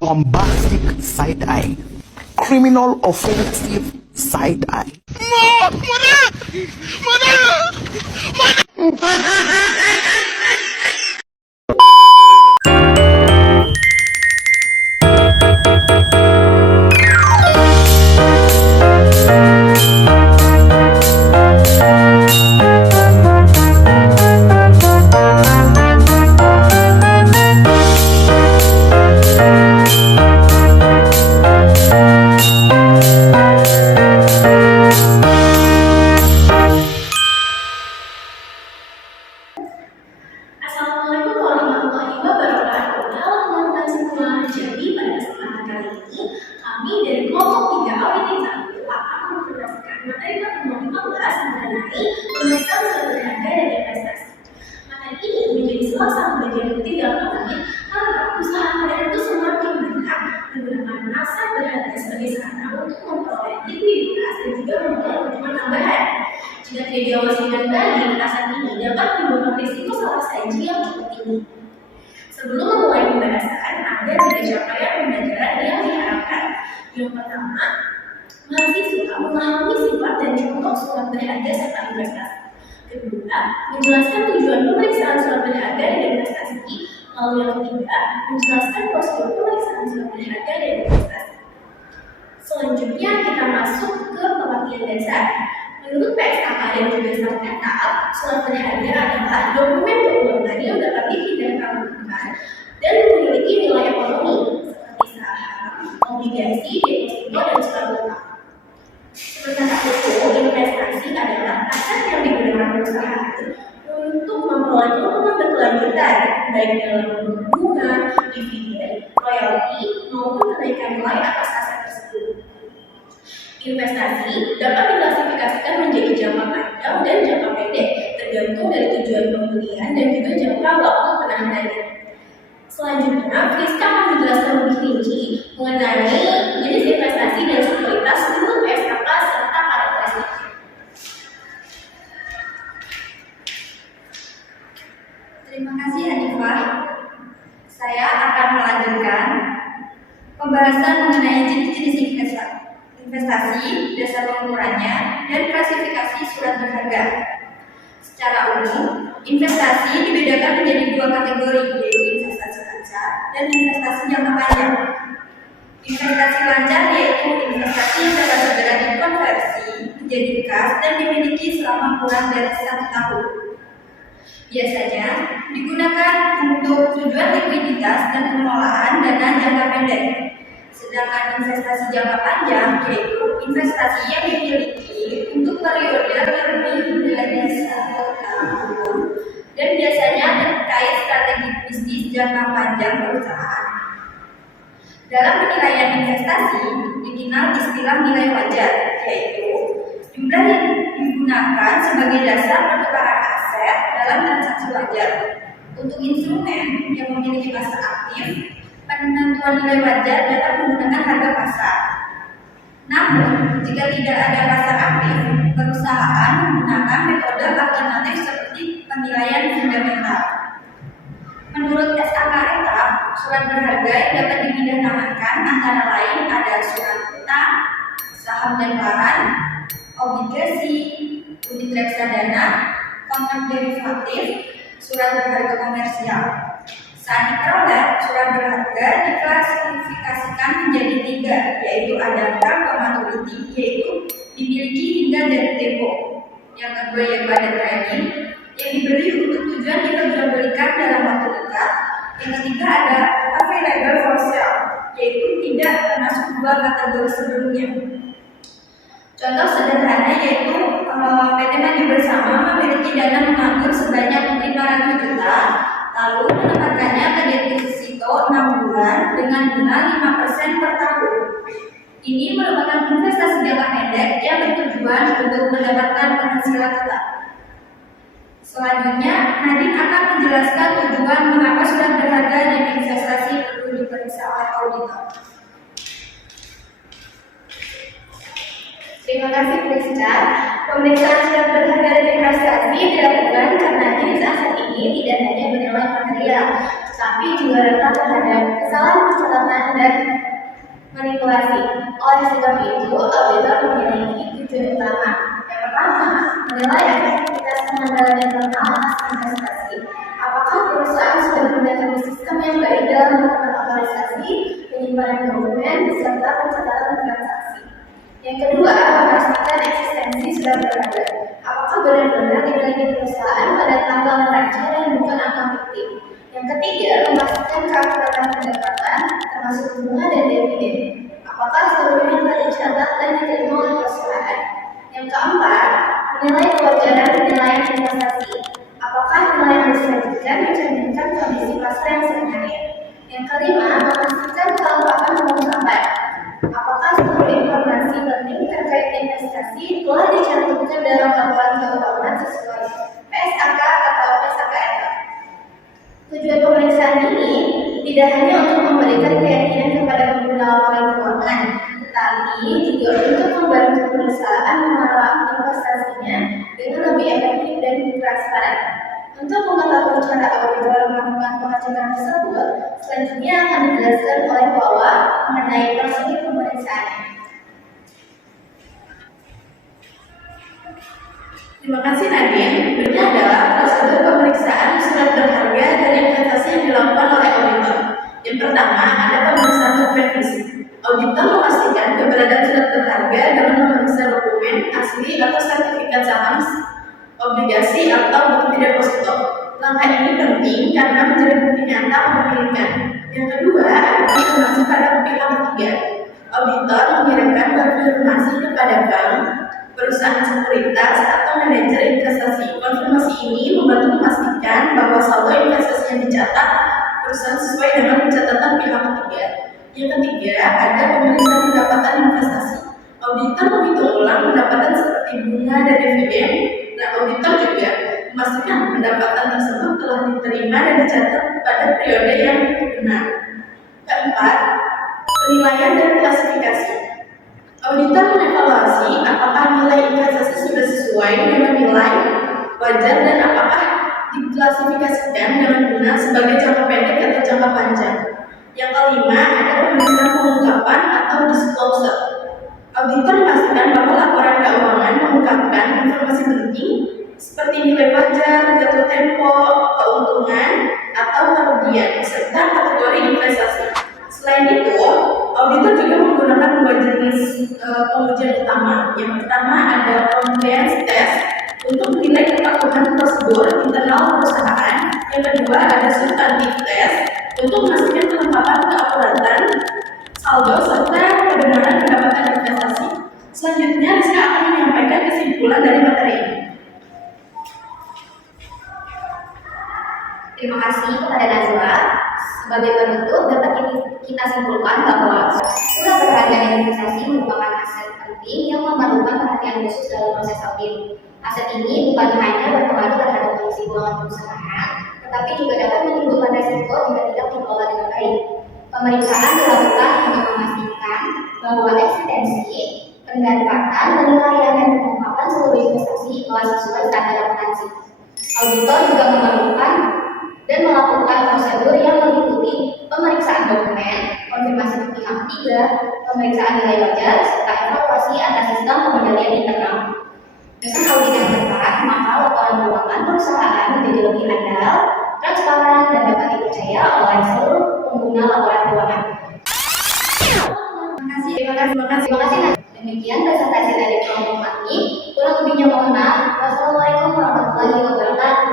bombastic side eye, criminal offensive side eye. Assalamualaikum warahmatullahi wabarakatuh. Halo teman-teman semua. Jadi pada kesempatan kali ini kami dari kelompok 3 auditing 1 akan mempresentasikan materi pertemuan 15 mengenai pemeriksaan surat berharga dan investasi. Materi ini menjadi salah satu bagian penting dalam materi karena perusahaan modern itu semakin banyak menggunakan aset berharga sebagai sarana untuk memperoleh likuiditas dan juga memperoleh keuntungan tambahan. Jika tidak diawasi dengan baik, aset ini dapat menimbulkan risiko salah saji yang cukup tinggi. Sebelum memulai pembahasan, ada 3 capaian pembelajaran yang diharapkan. Yang pertama, mahasiswa memahami sifat dan contoh surat berharga serta investasi. Kedua, menjelaskan tujuan pemeriksaan surat berharga dan investasi. Lalu yang ketiga, menjelaskan prosedur pemeriksaan surat berharga dan investasi. Selanjutnya kita masuk ke pengertian dasar. Menurut PSAK dan juga Startup, surat berharga adalah dokumen keuangan yang dapat dipidagangkan dan memiliki nilai ekonomi seperti saham, obligasi, deposito, dan surat utang. Sementara itu, investasi adalah aset yang digunakan perusahaan untuk memperoleh keuntungan berkelanjutan, baik dalam bentuk bunga, dividen, royalti, maupun kenaikan nilai atas aset tersebut. Investasi dapat diklasifikasikan menjadi jangka panjang dan jangka pendek, tergantung dari tujuan pembelian dan juga jangka waktu penahanannya. Selanjutnya, Friska akan menjelaskan lebih rinci mengenai jenis investasi dan sekuritas menurut PSAK serta karakteristiknya. Terima kasih Hanifah. Saya akan melanjutkan pembahasan mengenai jenis-jenis investasi, dasar pengukurannya, dan klasifikasi surat berharga. Secara umum, investasi dibedakan menjadi 2 kategori, yaitu investasi lancar dan investasi jangka panjang. Investasi lancar yaitu investasi yang dapat segera dikonversi menjadi kas dan dimiliki selama kurang dari 1 tahun. Biasanya digunakan untuk tujuan likuiditas dan pengelolaan dana jangka pendek. Sedangkan investasi jangka panjang yaitu investasi yang dimiliki untuk periode lebih dari 1 tahun dan biasanya terkait strategi bisnis jangka panjang perusahaan. Dalam penilaian investasi dikenal istilah nilai wajar, yaitu jumlah yang digunakan sebagai dasar pertukaran aset dalam transaksi wajar. Untuk instrumen yang memiliki pasar aktif, penentuan nilai wajar dapat menggunakan harga pasar. Namun, jika tidak ada pasar aktif, perusahaan menggunakan metode alternatif seperti penilaian fundamental. Menurut SAK Etap, surat berharga yang dapat dipidagangkan antara lain ada surat utang, saham dan barang, obligasi, unit reksadana, kontrak derivatif, surat berharga komersial. Saat diperoleh, surat berharga diklasifikasikan menjadi 3, yaitu ada term maturity, yaitu dimiliki hingga dari tempo. Yang kedua yaitu ada trading, yang dibeli untuk tujuan diperjualbelikan dalam waktu dekat. Yang ketiga ada available for sale, yaitu tidak termasuk 2 kategori sebelumnya. Contoh sederhana yaitu PT Maju Bersama memiliki dana menganggur sebanyak 500 juta, lalu menempatkannya ke deposito 6 bulan dengan bunga 5% per tahun. Ini merupakan investasi jangka pendek yang bertujuan untuk mendapatkan penghasilan tetap. Selanjutnya, Nadine akan menjelaskan tujuan mengapa surat berharga dan investasi perlu diperiksa oleh auditor. Terima kasih Friska. Pemeriksaan surat berharga dan investasi dilakukan karena jenis aset ini tidak hanya bernilai material, tetapi juga rentan terhadap kesalahan pencatatan dan manipulasi. Oleh sebab itu, auditor memiliki tujuan utama. Yang pertama, menilai efektivitas pengendalian internal atas investasi. Apakah perusahaan sudah menggunakan sistem yang baik dalam melakukan otorisasi, penyimpanan dokumen, serta pencatatan transaksi. Yang kedua, memastikan eksistensi surat berharga. Apakah benar-benar dimiliki perusahaan pada tanggal neraca dan bukan angka fiktif. Yang ketiga, memastikan keakuratan pendapatan, termasuk bunga dan dividen. Apakah seluruhnya telah dicatat dan diterima oleh perusahaan. Yang keempat, menilai kewajaran penilaian investasi. Apakah nilai yang disajikan mencerminkan kondisi pasar yang sebenarnya. Yang kelima, memastikan kelengkapan pengungkapan. Apakah seluruh informasi penting terkait investasi telah dicantumkan dalam laporan keuangan sesuai PSAK atau PSAKR. Tujuan pemeriksaan ini tidak hanya untuk memberikan keyakinan kepada pengguna laporan keuangan, tetapi juga untuk membantu perusahaan mengelola investasinya dengan lebih efektif dan transparan. Untuk mengetahui cara auditor melakukan pengecekan tersebut, selanjutnya akan dijelaskan oleh Wawa mengenai prosedur pemeriksaan. Terima kasih Nadine. Berikutnya adalah prosedur pemeriksaan surat berharga dan investasi yang dilakukan oleh auditor. Yang pertama, ada pemeriksaan dokumen fisik. Auditor memastikan keberadaan surat berharga dalam memeriksa dokumen asli atau sertifikat saham, obligasi atau bukti deposito. Langkah ini penting karena menjadi bukti nyata kepemilikan. Yang kedua, ada konfirmasi pada pihak ketiga. Auditor mengirimkan konfirmasi kepada bank, perusahaan sekuritas, atau manajer investasi. Konfirmasi ini membantu memastikan bahwa saldo investasi yang dicatat perusahaan sesuai dengan pencatatan pihak ketiga. Yang ketiga, ada pemeriksaan pendapatan investasi. Auditor menghitung ulang pendapatan seperti bunga dan dividen. Nah, auditor juga memastikan pendapatan tersebut telah diterima dan dicatat pada periode yang benar. Keempat, penilaian dan klasifikasi. Auditor mengevaluasi apakah nilai investasi sudah sesuai dengan nilai wajar dan apakah diklasifikasikan dengan benar sebagai jangka pendek atau jangka panjang. Yang kelima, ada pemeriksaan pengungkapan atau disclosure. Auditor memastikan bahwa laporan keuangan mengungkapkan informasi penting seperti nilai pajak, jatuh tempo, keuntungan, atau kerugian, serta kategori investasi. Selain itu, auditor juga menggunakan dua jenis pengujian utama. Yang pertama ada compliance test untuk menilai kepatuhan prosedur internal perusahaan. Yang kedua ada substantive test untuk memastikan kelengkapan keakuratan saldo serta kebenaran pendapatan investasi. Selanjutnya, Rizka akan menyampaikan kesimpulan dari materi ini. Terima kasih kepada Najwa. Sebagai penutup, dapat kita simpulkan bahwa surat berharga dan investasi merupakan aset penting yang memerlukan perhatian khusus dalam proses audit. Aset ini bukan hanya berpengaruh terhadap kondisi keuangan perusahaan, tetapi juga dapat menimbulkan resiko jika tidak dikelola dengan baik. Pemeriksaan dilakukan untuk memastikan bahwa eksistensi, pendapatan, penilaian dan pengungkapan seluruh investasi telah sesuai standar akuntansi. Auditor juga memerlukan dan melakukan prosedur yang meliputi pemeriksaan dokumen, konfirmasi pihak ketiga, pemeriksaan nilai wajar, serta evaluasi atas sistem pengendalian internal. Dengan audit yang tepat, maka laporan keuangan perusahaan menjadi lebih andal, transparan, dan dapat dipercaya oleh seluruh pengguna laporan keuangan. Terima kasih. Demikian presentasi dari kelompok kami. Kurang lebihnya mohon maaf. Wassalamualaikum warahmatullahi wabarakatuh.